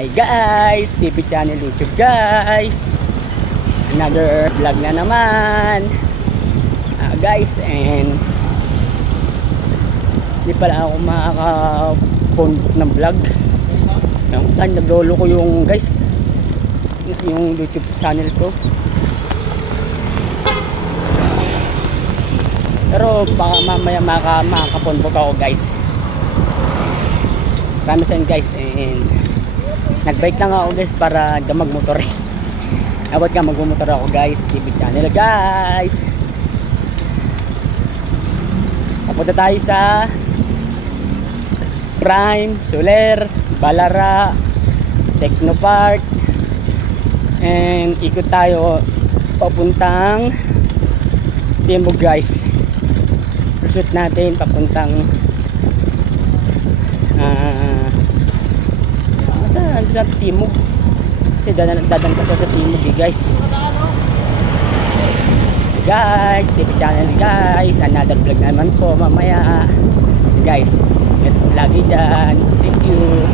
Hi guys, TV channel YouTube guys. Another vlog na naman. Guys, and hindi pala ako makaka-conduct ng vlog. Naglolo ko yung guys, yung YouTube channel ko. Pero baka mamaya makaka-conduct ako guys. Promise guys, and nagbike lang ako guys para di magmotor. Abot ka magmumotor ako guys, TV channel guys. Papunta tayo sa Prime, Soler, Balara, Technopark, and ikot tayo papuntang Timog guys. Shoot natin papuntang sa Timog. Kasi dadan ka sa Timog guys. Guys, TV channel guys, another vlog naman po mamaya guys. Lagi dyan, thank you.